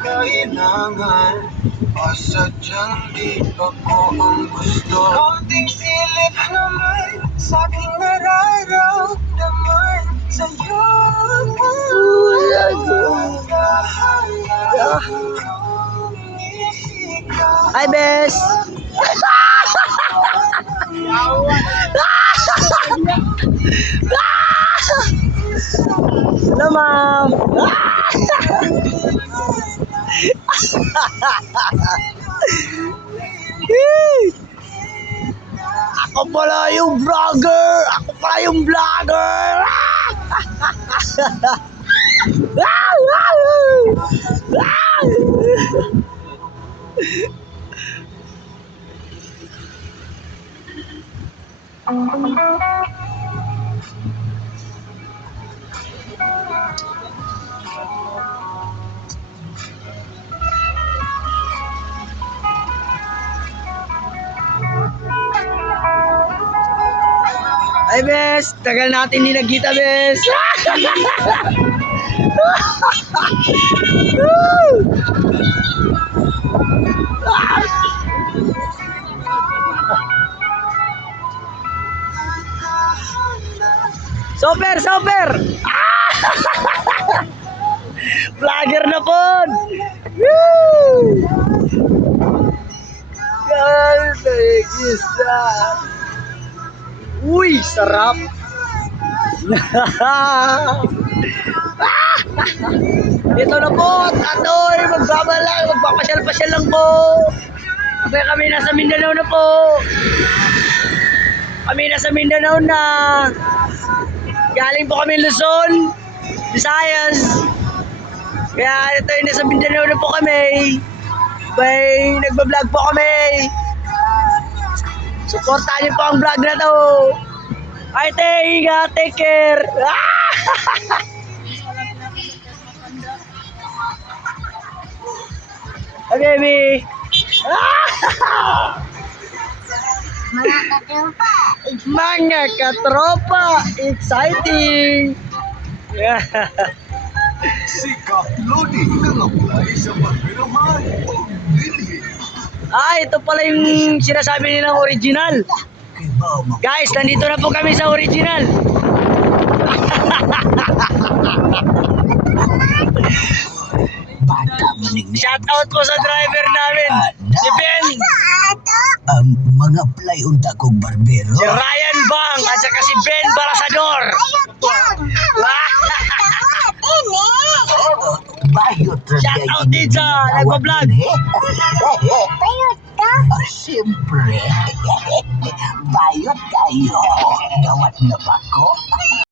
kailangan. Pasadyang di ako ang gusto. Kaunting silip naman sa'king nararamdaman sa'yo. Hi, Bes! Hello, ma'am! Ako pala yung vlogger! Ako pala yung vlogger! Ay, Bes! Tagal natin hindi nagkita, Bes! Super! Super! Vlogger na po! Woo! Guys, isa! Uy, sarap! Ito na po, Tatoy! Magpapasyal-pasyal lang po! Kami nasa Mindanao na po! Kami nasa Mindanao na! Galing po kami Luzon, Visayas. Kaya ito yung nasa Mindanao na po kami. Nagbablog po kami. Supportahan niyo po ang vlog na to. Ay, ingat, take care. Hey, baby. Mga katropa, exciting. Yeah. Sikat Lodi nang-apply sa pagpirahan o bilhin. Ito pala yung sinasabi nilang original. Guys, nandito na po kami sa original. Shout out po sa driver namin, si Ben. Mga play unta kong barbero. Si Ryan Bang at saka si Ben Barasador. Bayot Shout out din sa nagpa-vlog. Bayot ka? Siyempre. Bayot kayo. Gawat na ba ko?